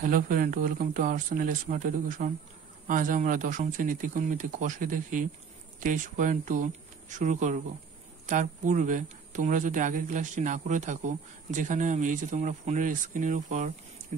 Hello friend, welcome to our channel smart education. আজ আমরা দশম শ্রেণী ত্রিকোণমিতি কষে দেখি 23.2 শুরু করব। তার পূর্বে তোমরা যদি আগের ক্লাসটি না করে থাকো, যেখানে আমি এই যে তোমরা ফোনের স্ক্রিনের উপর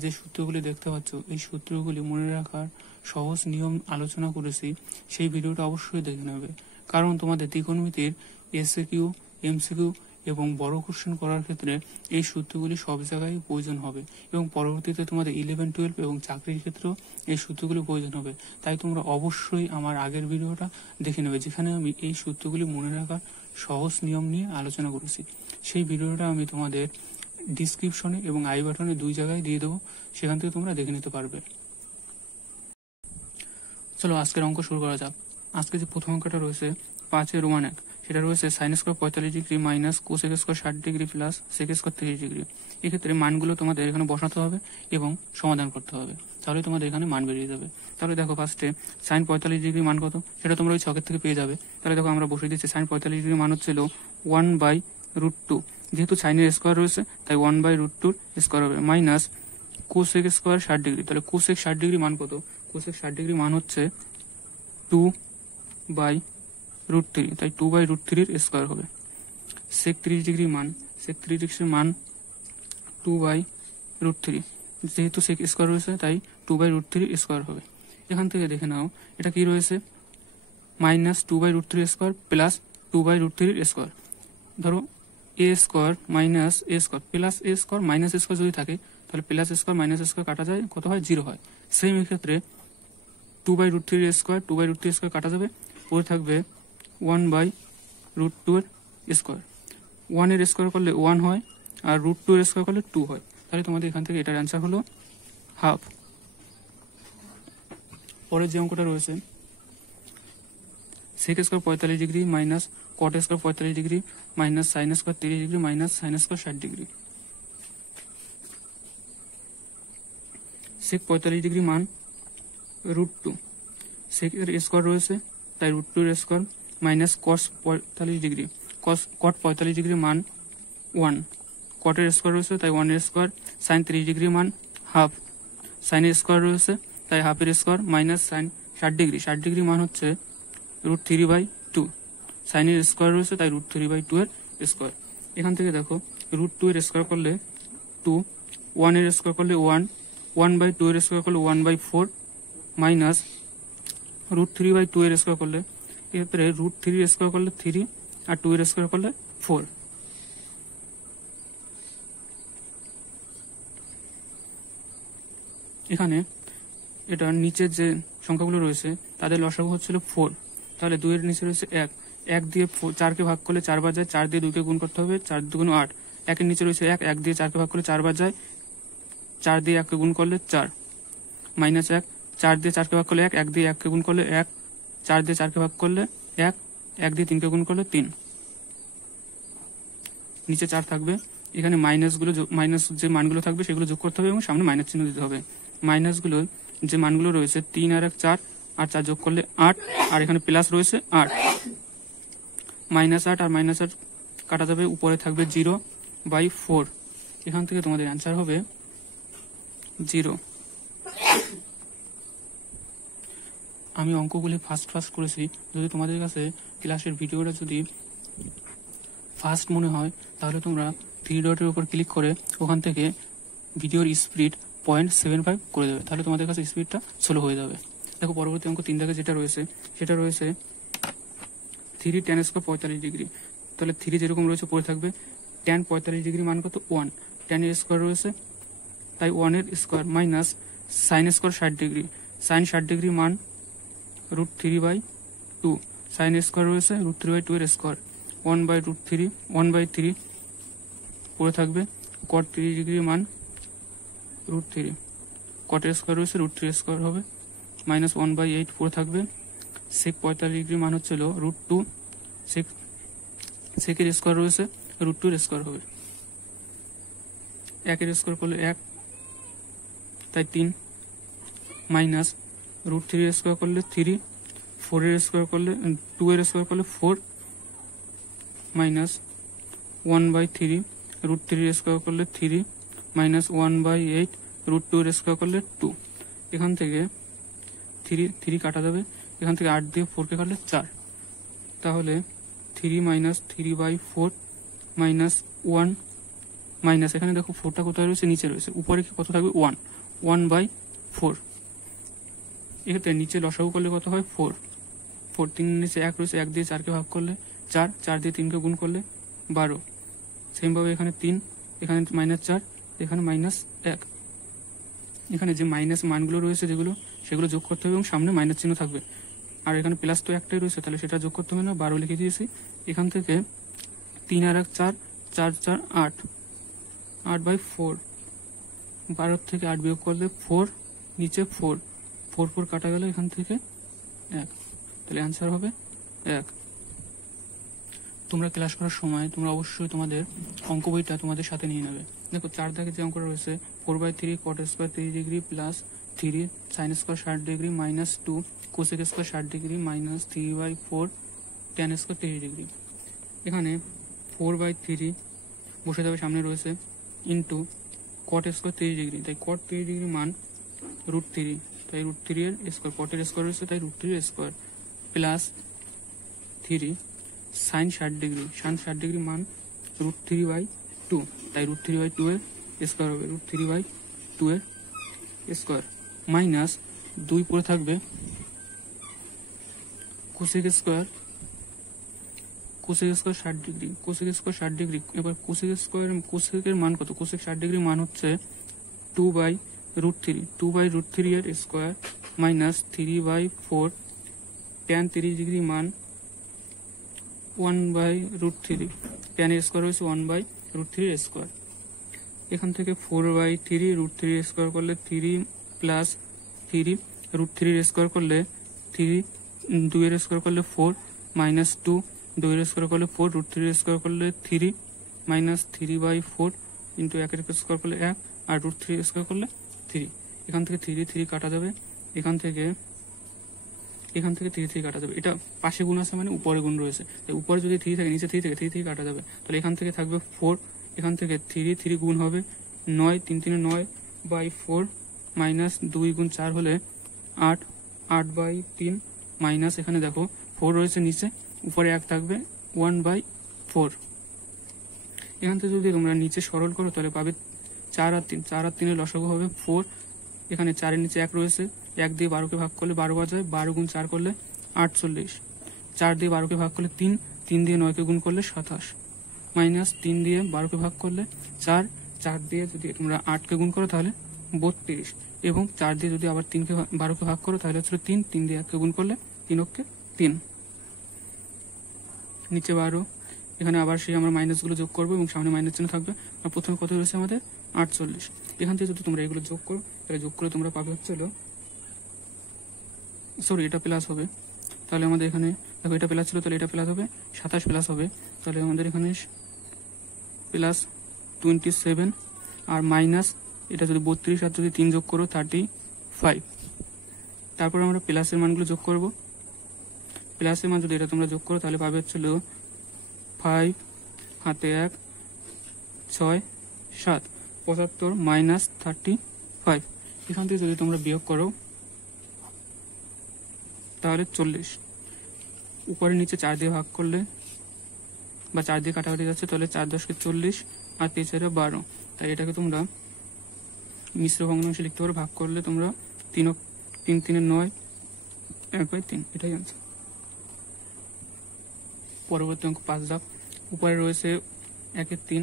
যে সূত্রগুলি দেখতে পাচ্ছ, এই সূত্রগুলি মনে রাখার সহজ নিয়ম আলোচনা করেছি, সেই ভিডিওটা অবশ্যই দেখে নেবে। কারণ তোমাদের ত্রিকোণমিতির এসএকিউ, এমসিকিউ এবং বড় কোশ্চেন করার ক্ষেত্রে এই সূত্রগুলি সব জায়গায় প্রয়োজন হবে এবং পরবর্তীতে তোমাদের 11-12 এবং চাকরির ক্ষেত্রেও এই সূত্রগুলি প্রয়োজন হবে। তাই তোমরা অবশ্যই আমার আগের ভিডিওটা দেখে নেবে, যেখানে আমি এই সূত্রগুলি মনে রাখার সহজ নিয়ম নিয়ে আলোচনা করেছি। সেই ভিডিওটা আমি তোমাদের ডিসক্রিপশনে এবং আই বাটনে দুই জায়গায় দিয়ে দেবো, সেখান থেকে তোমরা দেখে নিতে পারবে। চলো আজকের অঙ্ক শুরু করা যাক। আজকে যে প্রথম অঙ্কটা রয়েছে 5-1 সেটা রয়েছে sine square 45 degree minus cosec square 60 degree plus sec square 30 degree. এক্ষেত্রে মানগুলো তোমাদের এখানে বসাতে হবে এবং সমাধান করতে হবে, তাহলে তোমাদের এখানে মান বেরিয়ে যাবে। তাহলে দেখো ফার্স্টে সাইন 45 ডিগ্রি মান কত, সেটা তোমরা ওই ছকের থেকে পেয়ে যাবে। তাহলে দেখো আমরা বসিয়ে দিচ্ছি সাইন 45 ডিগ্রি মান হচ্ছিল 1/√2, যেহেতু সাইনের স্কোয়ার রয়েছে তাই 1/√2 স্কোয়ার হবে, মাইনাস কোসেক স্কোয়ার 60 ডিগ্রি। তাহলে কোসেক 60 ডিগ্রি মান কত, কোসেক 60 ডিগ্রি মান হচ্ছে 2/√3, তাই 2/√3 স্কোয়ার হবে। সেক 30 ডিগ্রি মান, সেক 30 ডিগ্রির মান 2/√3, যেহেতু সেক স্কোয়ার রয়েছে তাই 2/√3 স্কোয়ার হবে। এখান থেকে দেখে নাও এটা কি রয়েছে, মাইনাস 2/√3 স্কোয়ার প্লাস 2/√3 স্কোয়ার। ধরো এ স্কোয়ার মাইনাস এ স্কোয়ার প্লাস এ স্কোয়ার মাইনাস স্কোয়ার যদি থাকে, তাহলে প্লাস স্কোয়ার মাইনাস স্কোয়ার কাটা যায়, কত হয়, 0 হয়। সেম এক্ষেত্রে 2/√3 স্কোয়ার 2/√3 স্কোয়ার কাটা যাবে, পরে থাকবে 1/√2 স্কোয়ার। 1 এর স্কোয়ার করলে 1 হয় আর √2 এর স্কোয়ার করলে 2 হয়। তাহলে তোমাদের এখান থেকে এটার অ্যান্সার হলো হাফ। পরের যে অঙ্কটা রয়েছে sec square 45 degree minus cot square 45 degree minus sine square 30 degree minus sine square 60 degree. Sec 45 degree মান √2, সেক এর স্কোয়ার রয়েছে তাই √2 এর square minus cos 45 degree, cot 45 degree মান 1, কটের স্কোয়ার রয়েছে তাই 1 এর স্কোয়ার, সাইন 30 ডিগ্রি মান হাফ, সাইনের স্কোয়ার রয়েছে তাই হাফের square, minus sine 60 degree, 60 degree মান হচ্ছে √3/2, সাইনের স্কোয়ার রয়েছে তাই √3/2 এর স্কোয়ার। এখান থেকে দেখো √2 এর স্কোয়ার করলে 2, 1 এর স্কোয়ার করলে 1, 1/2 এর স্কোয়ার করলে 1/4, মাইনাস √3/2 এর স্কোয়ার করলে, এক্ষেত্রে √3 এর স্কোয়ার করলে 3 আর 2 এর স্কোয়ার করলে 4। এখানে এটার নিচের যে সংখ্যাগুলো রয়েছে তাদের লসাগু হচ্ছিল 4, তাহলে 2 এর নিচে রয়েছে 1, 1 দিয়ে 4কে ভাগ করলে 4 বার যায়, 4 দিয়ে 2কে গুণ করতে হবে, 4 2 8, 1 এর নিচে রয়েছে 1, 1 দিয়ে 4কে ভাগ করলে 4 বার যায়, 4 দিয়ে 1কে গুণ করলে 4, মাইনাস 1, 4 দিয়ে 4কে ভাগ করলে 1, 1 দিয়ে 1কে গুণ করলে 1, 4 দিয়ে 4কে ভাগ করলে 1, 1 দিয়ে 3কে গুণ করলে 3, নিচে 4 থাকবে। এখানে মাইনাস যে মানগুলো থাকবে সেগুলো যোগ করতে হবে এবং সামনে মাইনাস চিহ্ন দিতে হবে। মাইনাসগুলো যে মানগুলো রয়েছে 3 আর 1 4, আর 4 যোগ করলে 8, আর এখানে প্লাস রয়েছে 8, মাইনাস 8 আর মাইনাস 8 কাটা যাবে, উপরে থাকবে 0/4। এখান থেকে তোমাদের অ্যান্সার হবে 0। আমি অঙ্কগুলি ফার্স্ট করেছি, যদি তোমাদের কাছে ক্লাসের ভিডিওটা যদি ফার্স্ট মনে হয় তাহলে তোমরা 3 ডটের উপর ক্লিক করে ওখান থেকে ভিডিওর স্পিড 0.75 করে দেবে, তাহলে তোমাদের কাছে স্পিডটা স্লো হয়ে যাবে। দেখো পরবর্তী অঙ্ক 3 দাগে যেটা রয়েছে সেটা রয়েছে 3 tan স্কোয়ার 45 ডিগ্রি। তাহলে 3 যেরকম রয়েছে পড়ে থাকবে, tan 45 ডিগ্রি মান কত, 1, tan এর স্কোয়ার রয়েছে তাই 1 এর square, minus sine square 60 degree, sine 60 degree মান √3/2, সাইন স্কোয়ার রয়েছে √3/2 এর স্কোয়ার, 1/3 পড়ে থাকবে, কট 30 ডিগ্রি মান √3, কটের স্কোয়ার রয়েছে √3 স্কোয়ার হবে, মাইনাস 1/8 পড়ে থাকবে, সেক 45 ডিগ্রি মান হচ্ছিল √2, সেকের স্কোয়ার রয়েছে √2 এর স্কোয়ার হবে, 1 এর স্কোয়ার করলে 1 তাই 3, মাইনাস √3 এর স্কোয়ার করলে 3, 4 এর স্কোয়ার করলে 2 এর স্কোয়ার করলে 4, মাইনাস 1/3, √3 এর স্কোয়ার করলে 3, মাইনাস 1/8 √2 এর স্কোয়ার করলে 2। এখান থেকে 3 কাটা যাবে, এখান থেকে 8 দিয়ে 4 কে কাটলে 4। তাহলে 3 মাইনাস 3/4 মাইনাস 1 মাইনাস, এখানে দেখো 4টা কোথায় রয়েছে, নিচে রয়েছে, উপরে কত থাকবে 1/4। এক্ষেত্রে নিচে লসাগু করলে কত হয় 4, 3 নিচে 1 রয়েছে, 1 দিয়ে 4 কে ভাগ করলে 4, 4 দিয়ে 3 কে গুণ করলে 12। সেমভাবে এখানে 3, এখানে -4, এখানে -1। এখানে যে মাইনাস মানগুলো রয়েছে যেগুলো, সেগুলো যোগ করতে হবে এবং সামনে মাইনাস চিহ্ন থাকবে। আর এখানে প্লাস তো একটাই রয়েছে, তাহলে সেটা যোগ করতে হবে না, 12 লিখে দিয়েছি। এখান থেকে 3 আর 1 4, 4 4 8, 8/4। 12 থেকে 8 বিয়োগ করলে 4, নিচে 4, 4 কাটা গেল, এখান থেকে 1, তাহলে অ্যান্সার হবে 1। তোমরা ক্লাস করার সময় তোমরা অবশ্যই তোমাদের অঙ্ক বইটা তোমাদের সাথে নিয়ে নেবে। দেখো 4 দাগে যে অঙ্কটা রয়েছে 4/3 cot square 30 degree plus 3 sin square 60 degree minus 2 cosec square 60 degree minus 3/4 tan square 30 degree. এখানে 4/3 বসে যাবে, সামনে রয়েছে, ইন্টু cot স্কোয়ার 30 ডিগ্রি, তাই cot 30 ডিগ্রি মান √3, তাই √3 এর স্কোয়ার, cot এর স্কোয়ার রয়েছে তাই √3 এর square, plus 3 sin 60 degree, sin 60 degree মান √3/2, তাই √3/2 এর স্কোয়ার হবে, √3/2 এর স্কোয়ার, মাইনাস 2 পরে থাকবে cosec square 60 degree, cosec square 60 degree. এবার cosec এর মান কত, cosec 60 ডিগ্রি মান হচ্ছে 2/√3 এর স্কোয়ার মাইনাস 3/4 tan 30 ডিগ্রি মান 1/√3, tan এর স্কোয়ার হয়েছে 1/√3 এর স্কোয়ার। এখান থেকে 4/3 √3 এর স্কোয়ার করলে 3 প্লাস 3 √3 এর স্কোয়ার করলে 3, 2 এর স্কোয়ার করলে 4 মাইনাস 2, 2 এর স্কোয়ার করলে 4, √3 এর স্কোয়ার করলে 3 মাইনাস 3/4 ইন্টু 1 এর স্কোয়ার করলে 1 আর √3 এর স্কোয়ার করলে 3। এখান থেকে 3 কাটা যাবে, এখান থেকে 3 কাটা যাবে, এটা পাশে গুণ আছে মানে উপরে গুণ রয়েছে, তাই উপরে যদি 3 থাকে নিচে 3 থেকে 3 কাটা যাবে, তাহলে এখান থেকে থাকবে 4, এখান থেকে 3 গুণ হবে 9, 3 3 9/4 মাইনাস 2 গুণ 4 হলে 8, 8/3 মাইনাস, এখানে দেখো 4 রয়েছে নিচে, উপরে 1 থাকবে 1/4। এখান থেকে যদি তোমরা নিচে সরল করো তাহলে পাবে 4 আর 3 এর লসাগু হবে 4। এখানে 4 এর নিচে 1 রয়েছে, 1 দিয়ে 12 কে ভাগ করলে 12 পাওয়া যায়, 12 গুণ 4 করলে 48, 4 দিয়ে 12 কে ভাগ করলে 3, 3 দিয়ে 9 কে গুণ করলে 27, মাইনাস 3 দিয়ে 12 কে ভাগ করলে 4, 4 দিয়ে যদি তোমরা 8 কে গুণ করো তাহলে 32, এবং 4 দিয়ে যদি আবার 3 কে 12 কে ভাগ করো তাহলে হচ্ছে 3, 3 দিয়ে 1 কে গুণ করলে 3 অক্ষে 3, নিচে 12। এখানে আবার সেই আমরা মাইনাসগুলো যোগ করবো এবং সামনে মাইনাস চিহ্ন থাকবে, আর প্রথমে কত রয়েছে আমাদের 48। এখান থেকে যদি তোমরা এগুলো যোগ করো তাহলে যোগ করে তোমরা পাবে হচ্ছে সরি এটা প্লাস হবে, তাহলে আমাদের এখানে দেখো এটা প্লাস ছিল তাহলে এটা প্লাস হবে 27 প্লাস হবে, তাহলে আমাদের এখানে প্লাস 27 আর মাইনাস এটা যদি 32 আর যদি 3 যোগ করো 35। তারপর আমরা প্লাসের মানগুলো যোগ করব, প্লাসের মান যদি এটা তোমরা যোগ করো তাহলে পাবে হচ্ছে 5 হাতে 1 6 7 75 মাইনাস 35। এখান থেকে যদি তোমরা বিয়োগ করো তাহলে 40, উপরে নিচে 4 দিয়ে ভাগ করলে বা 4 দিয়ে কাটাকাটি যাচ্ছে, তাহলে 4 10 কে 40 আর 3 4 12, তাই এটাকে তোমরা মিশ্র ভগ্নাংশে লিখতে পারো, ভাগ করলে তোমরা 3 3 9 1/3, এটাই আনসার। পরবর্তী অঙ্ক 5 দাগ, উপরে রয়েছে 1/3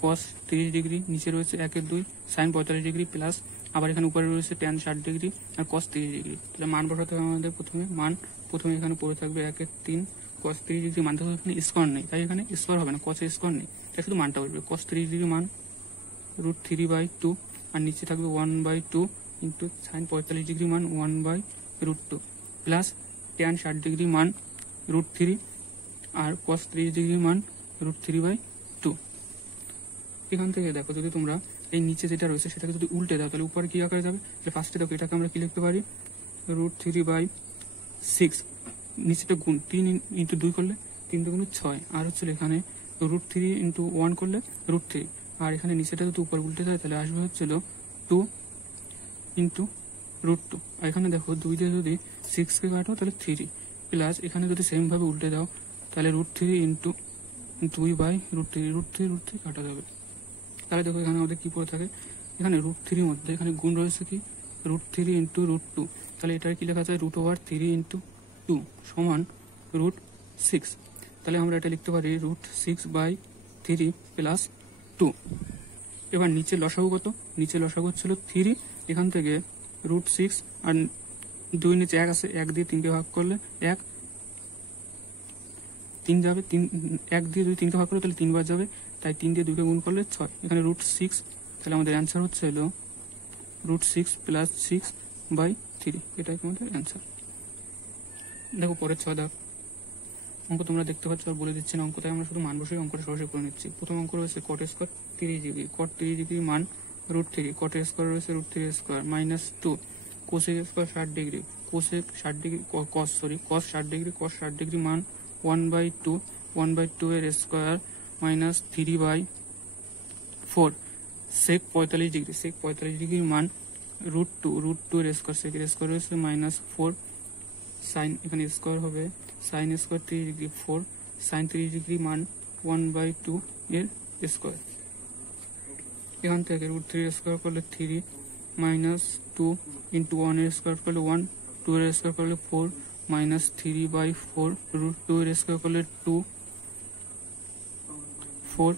cos 30 ডিগ্রি, নিচে রয়েছে 1/2 sin 45 ডিগ্রি প্লাস আবার এখানে উপরে রয়েছে tan 60 ডিগ্রি আর cos 30 ডিগ্রি। তাহলে মান বসাতে হবে আমাদের, প্রথমে এখানে পড়ে থাকবে 1/3 cos 30 ডিগ্রি, মানটা এখানে স্কোয়ার নেই তাই এখানে স্কোয়ার হবে না, cos এর স্কোয়ার নেই তাই শুধু মানটা বলবে, cos 30 ডিগ্রি মান √3/2 আর নিচে থাকবে 1/2 ইন্টু sin 45 ডিগ্রি মান 1/√2 প্লাস tan 60 ডিগ্রি মান √3 আর cos 30 ডিগ্রি মান √3/2। এখান থেকে দেখো যদি তোমরা এই নিচে যেটা রয়েছে সেটাকে যদি উল্টে দাও তাহলে উপরে কি আকারে যাবে, তাহলে ফার্স্টে দেখো এটাকে আমরা কি লিখতে পারি √3/6, নিচেটা গুণ 3 ইন্টু 2 করলে 3 2 6 আর হচ্ছে এখানে √3 ইন্টু 1 করলে √3, আর এখানে নিচেটা যদি উপরে উল্টে যায় তাহলে আসবে হচ্ছিল টু ইন্টু রুট টু। আর এখানে দেখো 2 দিয়ে যদি 6কে কাটো তাহলে 3 প্লাস এখানে যদি সেমভাবে উল্টে দাও তাহলে √3 ইন্টু 2/√3 √3 কাটা যাবে। তাহলে দেখো এখানে আমাদের কি পড়ে থাকে, এখানে √3 মধ্যে এখানে গুণ রয়েছে কি √3 ইন্টু √2, তাহলে এটার কি লেখা যায় √3 ইন্টু 2 সমান √6। তাহলে আমরা এটা লিখতে পারি √6/3 প্লাস 2। এবার নিচে লসাগু কত, নিচে লসাগু হচ্ছিল 3, এখান থেকে √6 আর 2 নিচে 1 আছে, 1 দিয়ে 3কে ভাগ করলে 1 3 যাবে, 1 দিয়ে যদি 3কে ভাগ করলে তাহলে 3 বার যাবে, তাই 3 দিয়ে 2কে গুণ করলে 6, এখানে √6। তাহলে আমাদের অ্যান্সার হচ্ছে হলো √6 প্লাস 6/3, এটাই আমাদের অ্যান্সার। দেখো পরের 6 দাগ অঙ্ক তোমরা দেখতে পাচ্ছ, আর বলে দিচ্ছি না অঙ্কটাই আমরা শুধু মান বসে অঙ্কটা সরাসরি করে নিচ্ছি। প্রথম অঙ্ক রয়েছে cot square 30 degree, cot 30 degree মান √3, কট স্কোয়ার রয়েছে √3 square minus 2, cosec square 60 degree, cosec 60 degree cos 60 degree, cos 60 degree মান 1/2, 1/2 এর square minus 3/4, sec 45 degree, sec 45 degree মান √2 এর স্কোয়ার, সেকের স্কোয়ার রয়েছে মাইনাস 4, সাইন এখানে স্কোয়ার হবে sine square 30 degree 4, sine 30 degree মান 1/2 এর স্কোয়ার। এখান থেকে √3 এর স্কোয়ার করলে 3 মাইনাস 2 ইন্টু 1 এর স্কোয়ার করলে 1, 2 এর স্কোয়ার করলে 4 মাইনাস 3/4, √2 এর স্কোয়ার করলে 2, 4,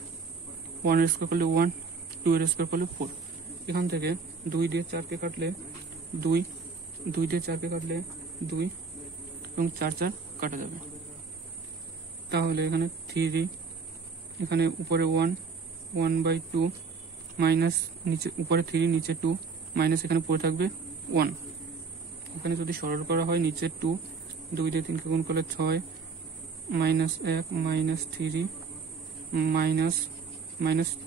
1 এর স্কোয়ার করলে 1, 2 এর স্কোয়ার করলে 4। এখান থেকে 2 দিয়ে 4কে কাটলে 2, 2 দিয়ে 4কে কাটলে 2 এবং 4 কাটা যাবে। তাহলে এখানে 3, এখানে উপরে 1, 1/2 মাইনাস নিচে উপরে 3 নিচে 2 মাইনাস এখানে পড়ে থাকবে 1। এখানে যদি সরল করা হয় নিচে 2, 2 দিয়ে 3কে গুণ করলে 6 মাইনাস 1 মাইনাস 3 মাইনাস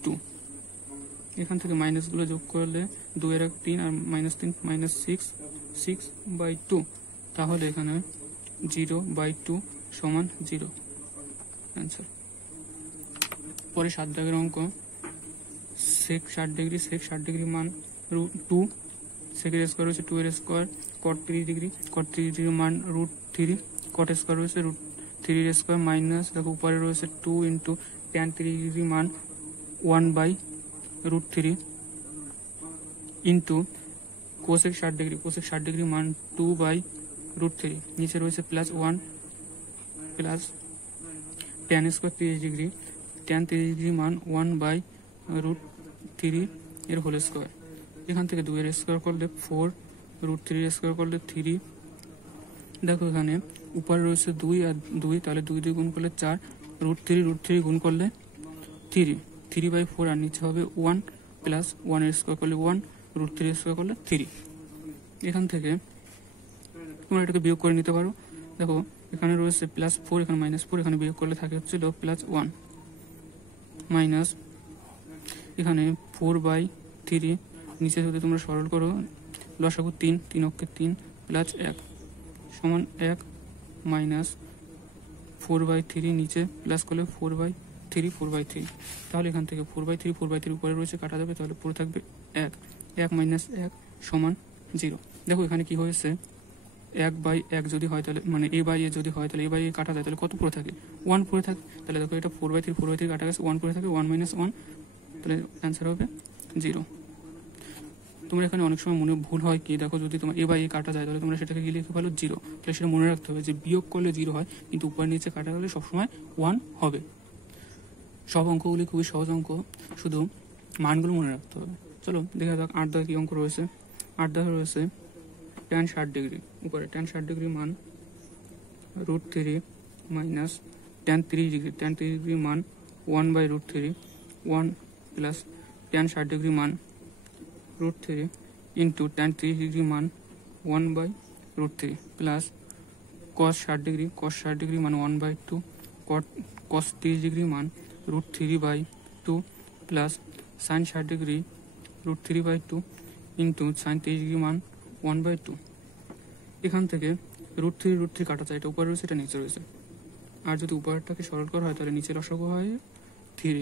2। এখান থেকে মাইনাসগুলো যোগ করলে 2 এর 1 3 আর -3 মাইনাস 6/2, তাহলে এখানে 0/2 সমান 0 অ্যান্সার। পরে 7 দাগের অঙ্ক সেক 60 ডিগ্রি, সেক 60 ডিগ্রি মান √2, সেকের স্কোয়ার রয়েছে 2 এর স্কোয়ার, কট 30 ডিগ্রি, কট 30 ডিগ্রি মান √3, কট স্কোয়ার রয়েছে √3 এর স্কোয়ার মাইনাস দেখো উপরে রয়েছে 2 ইন্টু ট্যান 30 ডিগ্রি মান 1/√3 into cosec 60 degree, cosec 60 degree মান 2/√3, নিচে রয়েছে plus 1 plus tan square 30 degree, tan 30 degree মান 1/√3 এর হোল স্কোয়ার। এখান থেকে 2 এর স্কোয়ার করলে 4, √3 এর স্কোয়ার করলে 3। দেখো এখানে উপরে রয়েছে 2 আর 2, তাহলে 2 দিয়ে গুণ করলে 4, √3 গুণ করলে 3, 3/4 আর নিচে হবে 1 প্লাস 1 এর স্কোয়ার করলে 1, √3 এর স্কোয়ার করলে 3। এখান থেকে তোমরা এটাকে বিয়োগ করে নিতে পারো। দেখো এখানে রয়েছে +4, এখানে -4, এখানে বিয়োগ করলে থাকে হচ্ছিল +1 মাইনাস এখানে 4/3, নিচে যদি তোমরা সরল করো লসাগু 3, 3 অক্ষে 3 প্লাস 1 সমান 1 মাইনাস 4/3, নিচে প্লাস করলে 4/3, তাহলে এখান থেকে 4/3 উপরে রয়েছে কাটা যাবে, তাহলে পুরো থাকবে 1 মাইনাস 1 সমান 0। দেখো এখানে কি হয়েছে 1/1 যদি হয় তাহলে মানে a/a যদি হয় তাহলে a/a কাটা যায়, তাহলে কত পড়ে থাকে 1 পড়ে থাকে, তাহলে দেখো এটা 4/3 কাটা গেছে 1 পড়ে থাকে 1 - 1, তাহলে অ্যান্সার হবে 0। তোমরা এখানে অনেক সময় মনে ভুল হয় কি, দেখো যদি তোমার a/a কাটা যায় তাহলে তোমরা সেটাকে গিয়ে লিখে ফেলো 0, তাহলে সেটা মনে রাখতে হবে যে বিয়োগ করলে 0 হয় কিন্তু উপর নিচে কাটা গেলে সবসময় 1 হবে। সব অঙ্কগুলি খুবই সহজ অঙ্ক, শুধু মানগুলো মনে রাখতে হবে। চলো দেখা যাক 8 দাগে কি অঙ্ক রয়েছে। 8 দাগে রয়েছে ট্যান 60 ডিগ্রি, উপরে ট্যান 60 ডিগ্রি মান √3 minus tan 30 degree, tan 30 degree মান 1/√3, 1 প্লাস ট্যান 60 ডিগ্রি মান √3 ইন্টু ট্যান 30 ডিগ্রি মান 1/√3 plus cos 60 degree, cos 60 degree মান 1/2, cos 30 ডিগ্রি মান √3/2 plus sin 60 degree √3/2 into sin 30 degree মান 1/2। এখান থেকে √3 কাটা যায়, এটা উপরে রয়েছে এটা নিচে রয়েছে, আর যদি উপরেরটাকে সরল করা হয় তাহলে নিচে লসাগু হয় 3,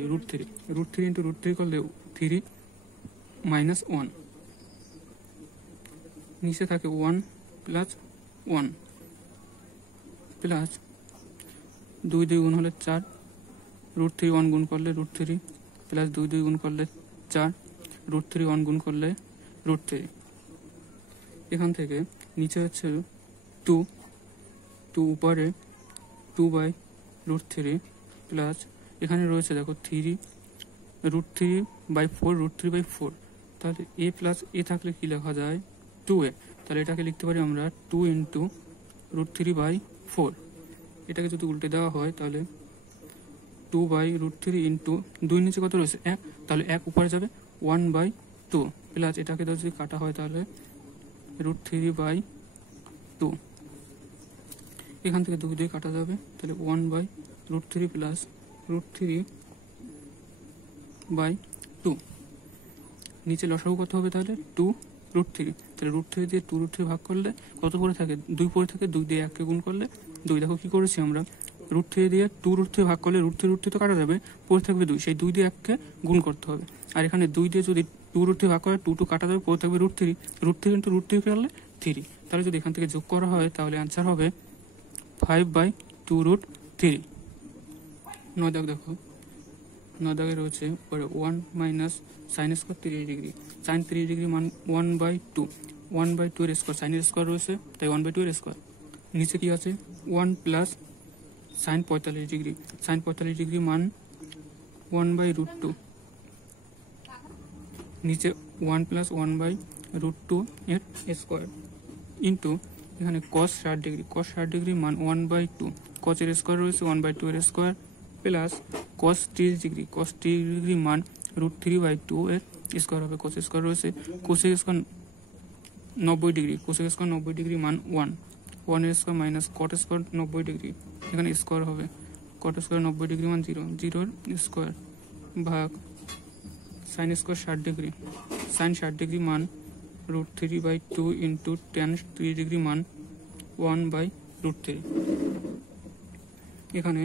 √3 ইন্টু √3 করলে 3 - 1 নিচে থাকে 1 প্লাস 1 প্লাস 2 2 গুণ হলে 4, √3 1 গুণ করলে √3 প্লাস 2 2 গুণ করলে 4, √3 1 গুণ করলে √3। এখান থেকে নিচে হচ্ছে 2 উপরে 2/√3 প্লাস এখানে রয়েছে দেখো 3 √3/4 √3/4। তাহলে a প্লাস a থাকলে কি লেখা যায় 2a। তাহলে এটাকে লিখতে পারি আমরা 2 ইন্টু √3/4। এটাকে যদি উল্টে দেওয়া হয় তাহলে 2/√3 ইন্টু 2 নিচে কত রয়েছে 1, তাহলে 1 উপরে যাবে 1/2 প্লাস এটাকে যদি কাটা হয় তাহলে √3/2। এখান থেকে 2 দিয়ে কাটা যাবে তাহলে 1/√3 প্লাস √3/2। নিচে লসাগু কত হবে তাহলে 2√3। তাহলে √3 দিয়ে 2√3 ভাগ করলে কত পড়ে থাকে 2 পড়ে থাকে, 2 দিয়ে 1কে গুণ করলে 2। দেখো কি করেছি আমরা, √3 দিয়ে 2√3 ভাগ করলে √3 তো কাটা যাবে, পড়ে থাকবে 2, সেই 2 দিয়ে 1কে গুণ করতে হবে। আর এখানে 2 দিয়ে যদি 2√3 ভাগ করে 2 কাটা যাবে, পড়ে থাকবে √3 ইন্টু √3 করলে 3। তাহলে যদি এখান থেকে যোগ করা হয় তাহলে অ্যান্সার হবে 5/2√3। 9 দাগ দেখো, 9 দাগে রয়েছে 1 মাইনাস sine square 30 degree. Sine 30 degree মান 1/2, 1/2 এর স্কোয়ার, সাইনের স্কোয়ার রয়েছে তাই 1/2 এর স্কোয়ার। নিচে কি আছে 1 plus sine 45 degree, sine 45 degree মান 1/√2। নিচে 1 প্লাস 1/√2 এর স্কোয়ার ইন্টু এখানে cos 60 ডিগ্রি, cos 60 ডিগ্রি মান 1/2, cos এর স্কোয়ার রয়েছে 1/2 এর square plus cos 30 degree, cos 30 degree মান √3/2 এর স্কোয়ার হবে। cos স্কোয়ার রয়েছে, cos square 90 degree, cos square 90 degree মান 1 এর square minus cot square 90 degree, এখানে স্কোয়ার হবে cot স্কোয়ার 90 ডিগ্রি মান 0, 0 এর স্কোয়ার ভাগ sine square 60 degree, sine 60 degree মান √3/2 ইন্টু tan 30 ডিগ্রি মান 1/√3। এখানে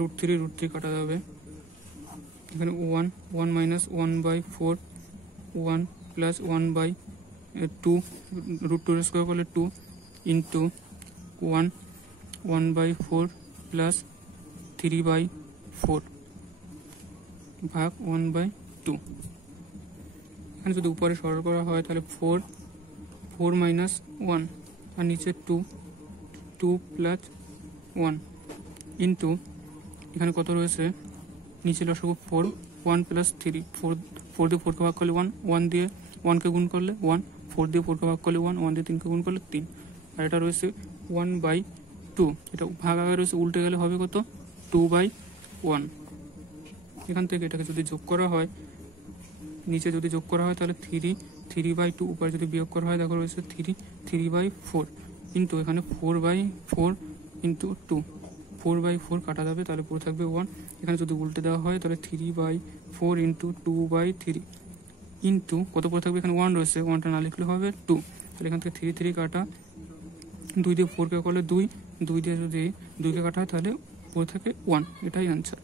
√3 কাটা যাবে, এখানে 1 মাইনাস 1/4, 1 প্লাস 1/2, √2 এর স্কোয়ার করলে 2 ইন্টু 1/4 প্লাস 3/4 ভাগ 1/2। এখানে যদি উপরে সরল করা হয় তাহলে 4 মাইনাস 1 আর নিচে 2 প্লাস 1 ইন্টু এখানে কত রয়েছে নিচে লসাগু 4, 1 প্লাস 3, 4 দিয়ে 4কে ভাগ করলে 1 দিয়ে 1কে গুণ করলে 1, 4 দিয়ে 4কে ভাগ করলে 1 দিয়ে 3কে গুণ করলে 3। আর এটা রয়েছে 1/2, এটা ভাগ আগে রয়েছে, উল্টে গেলে হবে কত 2/1। এখান থেকে এটাকে যদি যোগ করা হয়, নিচে যদি যোগ করা হয় তাহলে 3/2, উপরে যদি বিয়োগ করা হয় দেখো রয়েছে 3/4 ইন্টু এখানে 4/4 ইন্টু 2, 4/4 কাটা যাবে তাহলে পুরো থাকবে 1। এখানে যদি উল্টে দেওয়া হয় তাহলে 3/4 ইন্টু 2/3 ইন্টু কত পড়ে থাকবে, এখানে 1 রয়েছে, 1টা না লিখলে হবে 2। তাহলে এখান থেকে 3 কাটা, 2 দিয়ে 4কে করলে 2 দিয়ে যদি 2কে কাটা হয় তাহলে পড়ে থাকে 1। এটাই answer.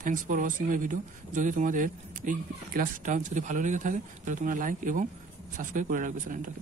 Thanks for watching my video. যদি তোমাদের এই ক্লাসটা যদি ভালো লেগে থাকে তাহলে তোমরা লাইক এবং সাবস্ক্রাইব করে রাখবে চ্যানেলটাকে।